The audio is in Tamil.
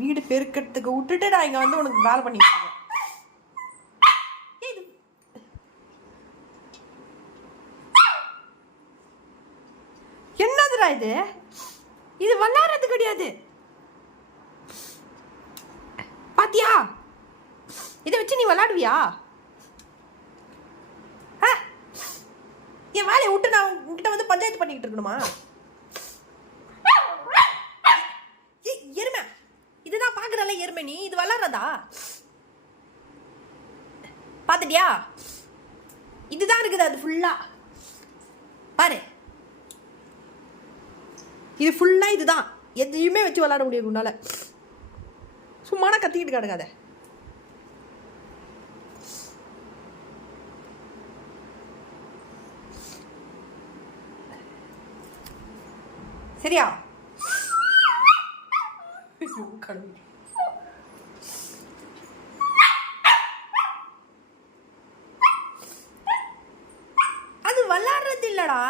வீடு பெருக்கிறதுக்கு விட்டுட்டு நான் இங்கே வந்து உனக்கு வேலை பண்ணிட்டு இருக்கேன். என்னதுடா இது? இது விளையாடுறது கிடையாது பாத்தியா? இதை வச்சு நீ விளையாடுவியா? என் வேலையை விட்டு நான் உங்ககிட்ட வந்து பஞ்சாயத்து பண்ணிக்கிட்டு இருக்கணுமா? எருமை, இதுதான் பாக்குறல எருமை. நீ இது விளையாடுறதா பாத்துட்டியா? இதுதான் இருக்குது, அது ஃபுல்லா பாரு. இது ஃபுல்லா இதுதான். எதையுமே வச்சு விளையாட முடியாது உன்னால. சும்மா கத்திக்கிட்டு கிடக்காத. சரியா? அது விளையாடுறது இல்லடா.